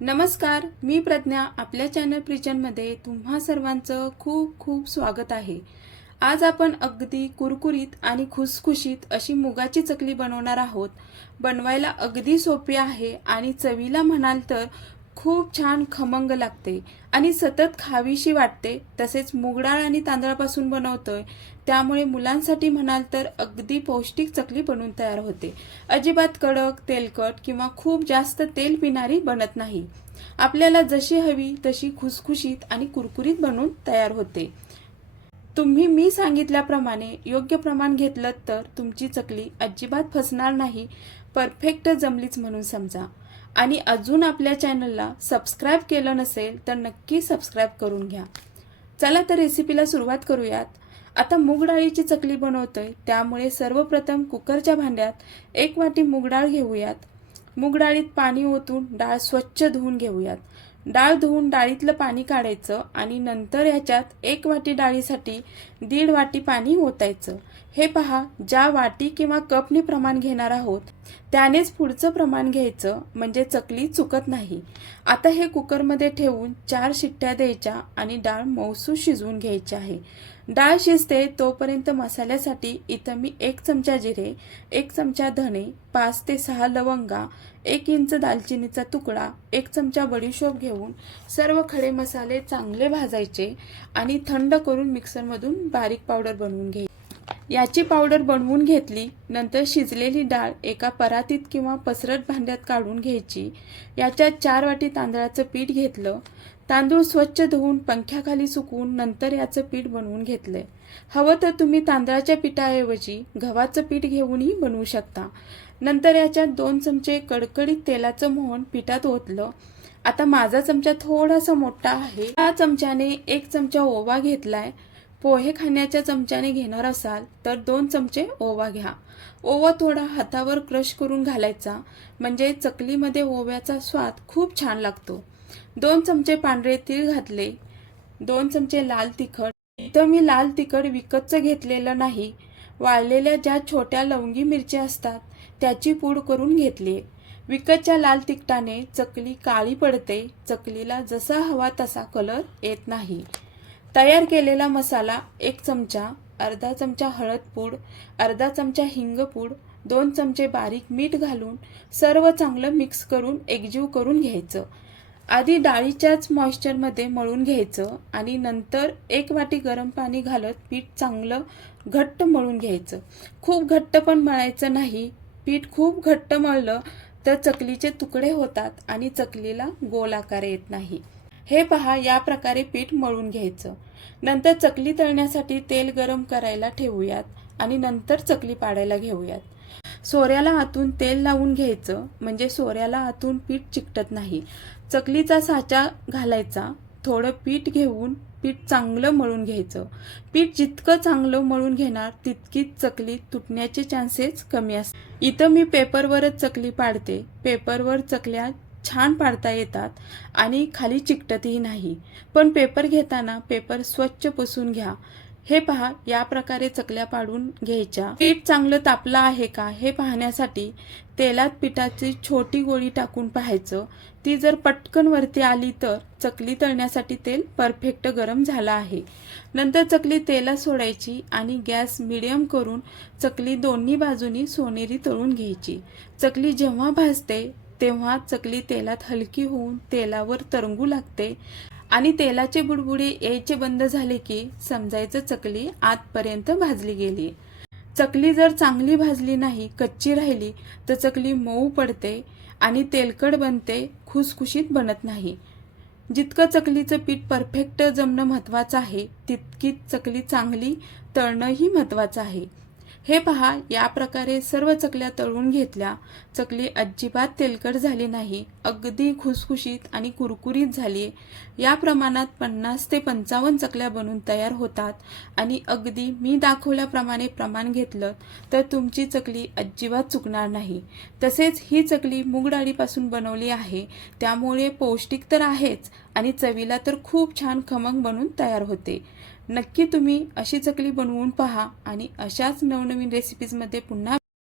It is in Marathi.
नमस्कार मी प्रज्ञा. आपल्या चॅनल प्रिचनमध्ये तुम्हा सर्वांचं खूप खूप स्वागत आहे. आज आपण अगदी कुरकुरीत आणि खुसखुशीत अशी मुगाची चकली बनवणार आहोत. बनवायला अगदी सोपी आहे आणि चवीला म्हणाल तर खूप छान खमंग लागते आणि सतत खावीशी वाटते. तसेच मुगडाळ आणि तांदळापासून बनवतोय. त्यामुळे मुलांसाठी म्हणाल तर अगदी पौष्टिक चकली बनवून तयार होते. अजिबात कडक तेलकट किंवा खूप जास्त तेल पिणारी बनत नाही. आपल्याला जशी हवी तशी खुसखुशीत आणि कुरकुरीत बनवून तयार होते. तुम्ही मी सांगितल्याप्रमाणे योग्य प्रमाण घेतलं तर तुमची चकली अजिबात फसणार नाही. परफेक्ट जमलीच म्हणून समजा. आणि अजून आपल्या चॅनलला सबस्क्राईब केलं नसेल तर नक्की सबस्क्राईब करून घ्या. चला तर रेसिपीला सुरुवात करूयात. आता मूग डाळीची चकली बनवतोय. त्यामुळे सर्वप्रथम कुकरच्या भांड्यात एक वाटी मूग डाळ घेऊयात. मूग डाळीत पाणी ओतून डाळ स्वच्छ धुवून घेऊयात. डाळ धुवून डाळीतलं पाणी काढायचं आणि नंतर ह्याच्यात एक वाटी डाळीसाठी दीड वाटी पाणी ओतायचं. हे पहा ज्या वाटी किंवा कपनी प्रमाण घेणार आहोत त्यानेच पुढचं प्रमाण घ्यायचं म्हणजे चकली चुकत नाही. आता हे कुकरमध्ये ठेवून चार शिट्ट्या द्यायच्या आणि डाळ मौसू शिजवून घ्यायची आहे. डाळ शिजते तोपर्यंत मसाल्यासाठी इथं मी एक चमचा जिरे एक चमचा धणे पाच ते सहा लवंगा एक इंच दालचिनीचा तुकडा एक चमचा बडीशोप घेऊन सर्व खडे मसाले चांगले भाजायचे आणि थंड करून मिक्सरमधून बारीक पावडर बनवून घ्यायची याची पावडर बनवून घेतली नंतर शिजलेली डाळ एका परातीत किंवा पसरट भांड्यात काढून घ्यायची. याच्यात चार वाटी तांदळाचं पीठ घेतलं तांदूळ स्वच्छ धुवून पंख्याखाली सुकवून नंतर याचं पीठ बनवून घेतलंय. हवं तर तुम्ही तांदळाच्या पिठाऐवजी गव्हाचं पीठ घेऊनही बनवू शकता. नंतर याच्यात दोन चमचे कडकडीत तेलाचं मोहन पिठात ओतलं. आता माझा चमचा थोडासा मोठा आहे. या चमच्याने एक चमचा ओवा घेतलाय. पोहे खाण्याच्या चमच्याने घेणार असाल तर दोन चमचे ओवा घ्या. ओवा थोडा हातावर क्रश करून घालायचा. म्हणजे चकलीमध्ये ओव्याचा स्वाद खूप छान लागतो. दोन चमचे पांढरे तीळ घातले. दोन चमचे लाल तिखट. इथं मी लाल तिखट विकतचं घेतलेलं नाही. वाळलेल्या ज्या छोट्या लवंगी मिरच्या असतात त्याची पूड करून घेतली. विकतच्या लाल तिखटाने चकली काळी पडते. चकलीला जसा हवा तसा कलर येत नाही. तयार केलेला मसाला एक चमचा अर्धा चमचा हळद पूड अर्धा चमचा हिंग पूड दोन चमचे बारीक मीठ घालून सर्व चांगलं मिक्स करून एकजीव करून घ्यायचं. आधी डाळीच्याच मॉइश्चरमध्ये मळून घ्यायचं आणि नंतर एक वाटी गरम पाणी घालत पीठ चांगलं घट्ट मळून घ्यायचं. खूप घट्ट पण मळायचं नाही. पीठ खूप घट्ट मळलं तर चकलीचे तुकडे होतात आणि चकलीला गोल आकार येत नाही. हे पहा या प्रकारे पीठ मळून घ्यायचं. नंतर चकली तळण्यासाठी तेल गरम करायला ठेवूयात आणि नंतर चकली पाडायला घेऊयात. सोऱ्याला आतून तेल लावून घ्यायचं म्हणजे सोऱ्याला आतून पीठ चिकटत नाही. चकलीचा साचा घालायचा थोडं पीठ घेऊन पीठ चांगलं मळून घ्यायचं. पीठ जितकं चांगलं मळून घेणार तितकीच चकली तुटण्याचे चान्सेस कमी असतात इथं मी पेपरवरच चकली पाडते. पेपरवर चकल्या छान पाडता येतात आणि खाली चिकटतही नाही. पण पेपर घेताना पेपर स्वच्छ पुसून घ्या. हे पहा या प्रकारे चकल्या पाडून घ्यायच्या. पीठ चांगलं तापलं आहे का हे पाहण्यासाठी तेलात पिठाची छोटी गोळी टाकून पाहायचं. ती जर पटकन वरती आली तर चकली तळण्यासाठी तेल परफेक्ट गरम झालं आहे. नंतर चकली तेलात सोडायची आणि गॅस मिडियम करून चकली दोन्ही बाजूनी सोनेरी तळून घ्यायची. चकली जेव्हा भाजते तेव्हा चकली तेलात हलकी होऊन तेलावर तरंगू लागते. आणि तेलाचे बुडबुडे यायचे बंद झाले की समजायचं चकली आतपर्यंत भाजली गेली. चकली जर चांगली भाजली नाही कच्ची राहिली तर चकली मऊ पडते आणि तेलकट बनते खुसखुशीत बनत नाही. जितकं चकलीचं पीठ परफेक्ट जमणं महत्त्वाचं आहे तितकीच चकली चांगली तळणंही महत्त्वाचं आहे. हे पहा या प्रकारे सर्व चकल्या तळून घेतल्या. चकली अजिबात तेलकट झाली नाही अगदी खुसखुशीत आणि कुरकुरीत झाली. या प्रमाणात पन्नास ते पंचावन्न चकल्या बनून तयार होतात आणि अगदी मी दाखवल्याप्रमाणे प्रमाण घेतलं तर तुमची चकली अजिबात चुकणार नाही. तसेच ही चकली मूगडाळीपासून बनवली आहे त्यामुळे पौष्टिक तर आहेच आणि चवीला तर खूप छान खमंग बनून तयार होते. नक्की तुम्ही अशी चकली बनवून पहा आणि अशाच नवनवीन रेसिपीजमध्ये पुन्हा